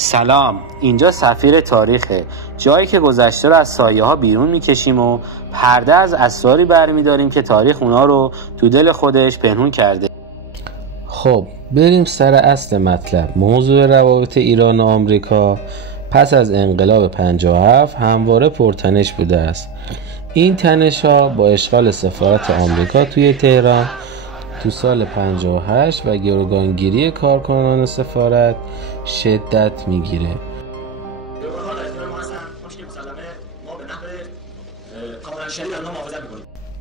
سلام، اینجا سفیر تاریخه، جایی که گذشته رو از سایه ها بیرون میکشیم و پرده از اسراری برمیداریم که تاریخ اونا رو تو دل خودش پنهون کرده. خب بریم سر اصل مطلب. موضوع روابط ایران و آمریکا پس از انقلاب 57 همواره پرتنش بوده است. این تنش ها با اشغال سفارت آمریکا توی تهران تو سال 58 و گروگانگیری کارکنان سفارت شدت میگیره.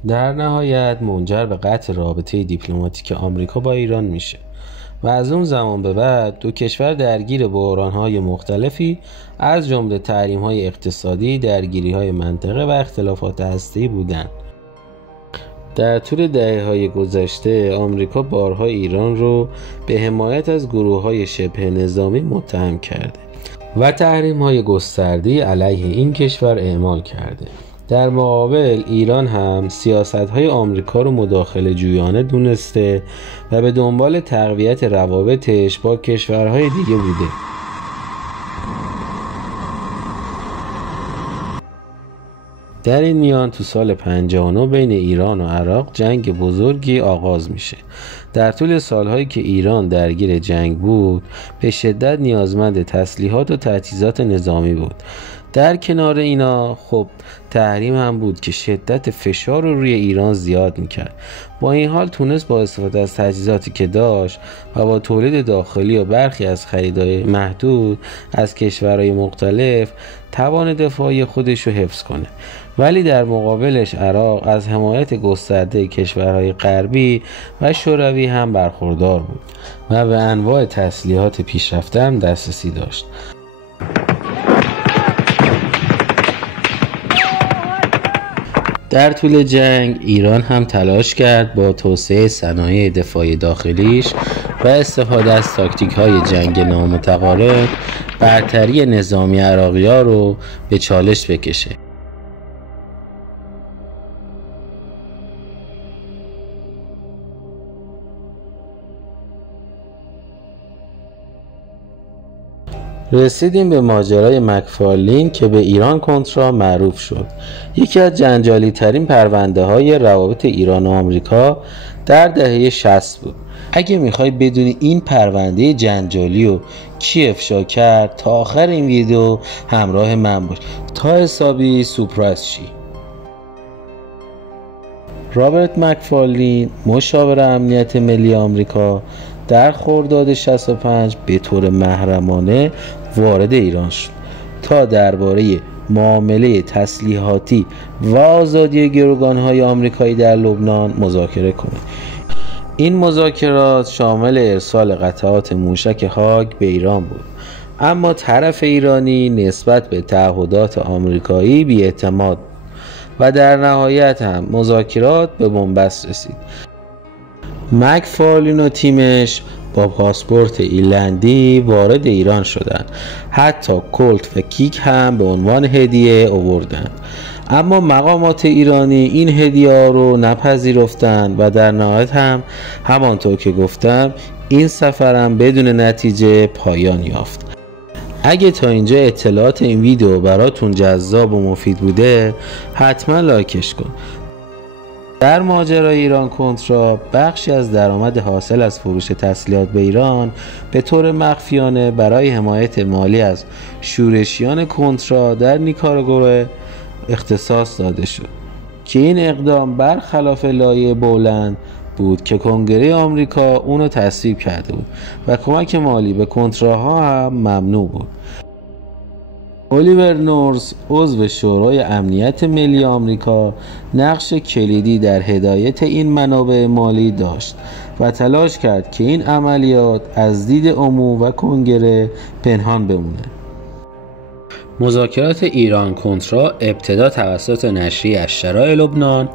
در نهایت منجر به قطع رابطه دیپلماتیک آمریکا با ایران میشه و از اون زمان به بعد دو کشور درگیر بحران‌های مختلفی از جمله تحریم‌های اقتصادی، درگیری‌های منطقه و اختلافات هسته‌ای بودند. در طول دهه‌های گذشته آمریکا بارها ایران رو به حمایت از گروه‌های شبه نظامی متهم کرده و تحریم‌های گسترده‌ای علیه این کشور اعمال کرده. در مقابل ایران هم سیاست‌های آمریکا رو مداخله جویانه دونسته و به دنبال تقویت روابطش با کشورهای دیگه بوده. در این میان تو سال 59 بین ایران و عراق جنگ بزرگی آغاز میشه. در طول سالهایی که ایران درگیر جنگ بود به شدت نیازمند تسلیحات و تجهیزات نظامی بود. در کنار اینا خب تحریم هم بود که شدت فشار رو روی ایران زیاد میکرد. با این حال تونست با استفاده از تجهیزاتی که داشت و با تولید داخلی و برخی از خریدهای محدود از کشورهای مختلف توان دفاعی خودش رو حفظ کنه. ولی در مقابلش عراق از حمایت گسترده کشورهای غربی و شوروی هم برخوردار بود و به انواع تسلیحات پیشرفته هم دسترسی داشت. در طول جنگ ایران هم تلاش کرد با توسعه صنایع دفاعی داخلیش و استفاده از تاکتیک‌های جنگ نامتقارن برتری نظامی عراقی‌ها رو به چالش بکشه. رسیدیم به ماجرای مکفارلین که به ایران کنترا معروف شد. یکی از جنجالی ترین پرونده های روابط ایران و آمریکا در دهه 60 بود. اگه میخوای بدونی این پرونده جنجالی رو کی افشا کرد تا آخر این ویدیو همراه من باش تا حسابی سورپرایز شی. رابرت مکفارلین مشاور امنیت ملی آمریکا در خرداد 65 به طور محرمانه وارد ایران شد تا درباره معامله تسلیحاتی و آزادی گروگان‌های آمریکایی در لبنان مذاکره کنه. این مذاکرات شامل ارسال قطعات موشک هاگ به ایران بود، اما طرف ایرانی نسبت به تعهدات آمریکایی بی‌اعتماد بود و در نهایت هم مذاکرات به بنبست رسید. مکفارلین و تیمش با پاسپورت ایرلندی وارد ایران شدند. حتی کلت و کیک هم به عنوان هدیه آوردند، اما مقامات ایرانی این هدیه ها رو نپذیرفتند و در نهایت هم همانطور که گفتم این سفرم بدون نتیجه پایان یافت. اگه تا اینجا اطلاعات این ویدیو براتون جذاب و مفید بوده حتما لایکش کن. در ماجرای ایران کنترا بخشی از درآمد حاصل از فروش تسلیحات به ایران به طور مخفیانه برای حمایت مالی از شورشیان کنترا در نیکاراگوئه اختصاص داده شد که این اقدام برخلاف لایحه بولند بود که کنگره آمریکا اونو تصویب کرده بود و کمک مالی به کنتراها هم ممنوع بود. الیور نورس عضو شورای امنیت ملی آمریکا نقش کلیدی در هدایت این منابع مالی داشت و تلاش کرد که این عملیات از دید عموم و کنگره پنهان بمونه. مذاکرات ایران کنترا ابتدا توسط نشریه الشراع لبنان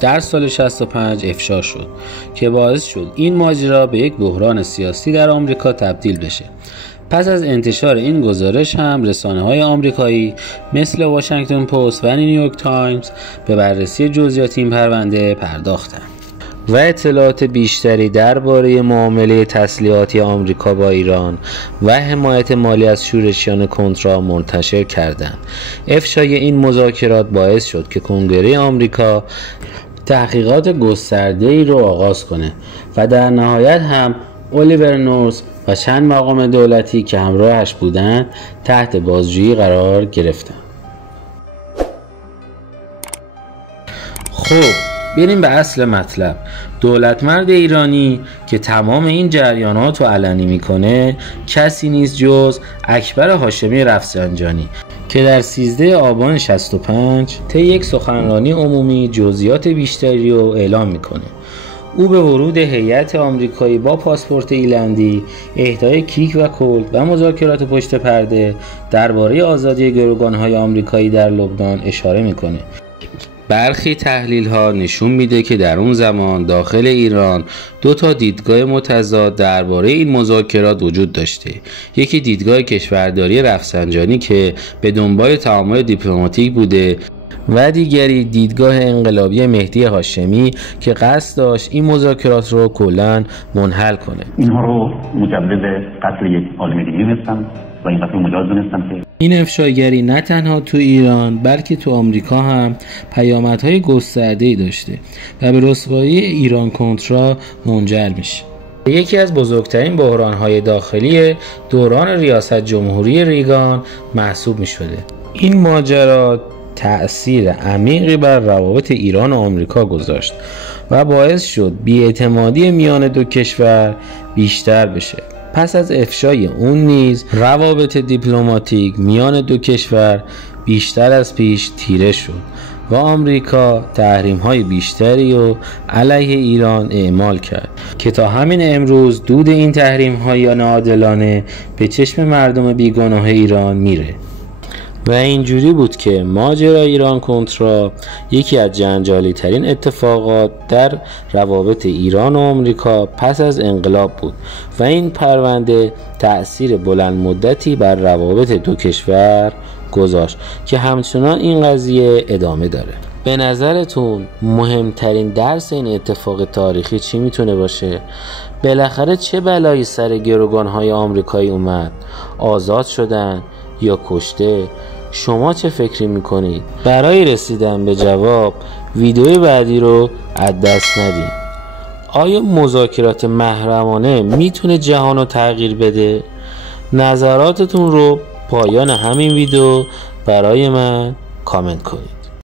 در سال 65 افشا شد که باعث شد این ماجرا به یک بحران سیاسی در آمریکا تبدیل بشه. پس از انتشار این گزارش هم رسانه‌های آمریکایی مثل واشنگتن پست و نیویورک تایمز به بررسی جزئیات این پرونده پرداختند. و اطلاعات بیشتری درباره معامله تسلیحاتی آمریکا با ایران و حمایت مالی از شورشیان کنترا منتشر کردند. افشای این مذاکرات باعث شد که کنگره آمریکا تحقیقات گسترده‌ای رو آغاز کنه و در نهایت هم الیور نورس و چند مقام دولتی که همراهش بودند تحت بازجویی قرار گرفتند. خب بریم به اصل مطلب. دولتمرد ایرانی که تمام این جریانات رو علنی میکنه کسی نیست جز اکبر هاشمی رفسنجانی که در 13 آبان 65 طی یک سخنرانی عمومی جزئیات بیشتری رو اعلام میکنه. او به ورود هیئت آمریکایی با پاسپورت ایرلندی، اهدای کیک و کلت و مذاکرات پشت پرده درباره آزادی گروگان‌های آمریکایی در لبنان اشاره میکنه. برخی تحلیل ها نشون میده که در اون زمان داخل ایران 2 دیدگاه متضاد درباره این مذاکرات وجود داشته. یکی دیدگاه کشورداری رفسنجانی که به دنبال تعامل دیپلماتیک بوده و دیگری دیدگاه انقلابی مهدی هاشمی که قصد داشت این مذاکرات رو کلاً منحل کنه. اینها رو مجوز قتل یک عالم دیگه دونستن و این قتل مجاز دونستن که این افشاگری نه تنها تو ایران بلکه تو آمریکا هم پیامدهای گسترده‌ای داشته و به رسوایی ایران کنترا منجر میشه. یکی از بزرگترین بحران‌های داخلی دوران ریاست جمهوری ریگان محسوب می‌شده. این ماجرا تأثیر عمیقی بر روابط ایران و آمریکا گذاشت و باعث شد بی‌اعتمادی میان دو کشور بیشتر بشه. پس از افشای اون نیز روابط دیپلماتیک میان دو کشور بیشتر از پیش تیره شد و آمریکا تحریم‌های بیشتری رو علیه ایران اعمال کرد که تا همین امروز دود این تحریم‌های ناعادلانه به چشم مردم بیگناه ایران میره. و اینجوری بود که ماجرای ایران کنترا یکی از جنجالی ترین اتفاقات در روابط ایران و آمریکا پس از انقلاب بود و این پرونده تأثیر بلند مدتی بر روابط دو کشور گذاشت که همچنان این قضیه ادامه داره. به نظرتون مهمترین درس این اتفاق تاریخی چی میتونه باشه؟ بالاخره چه بلایی سر گروگان‌های آمریکایی اومد؟ آزاد شدن یا کشته؟ شما چه فکری میکنید؟ برای رسیدن به جواب ویدیو بعدی رو از دست ندید. آیا مذاکرات محرمانه میتونه جهان رو تغییر بده؟ نظراتتون رو پایان همین ویدیو برای من کامنت کنید.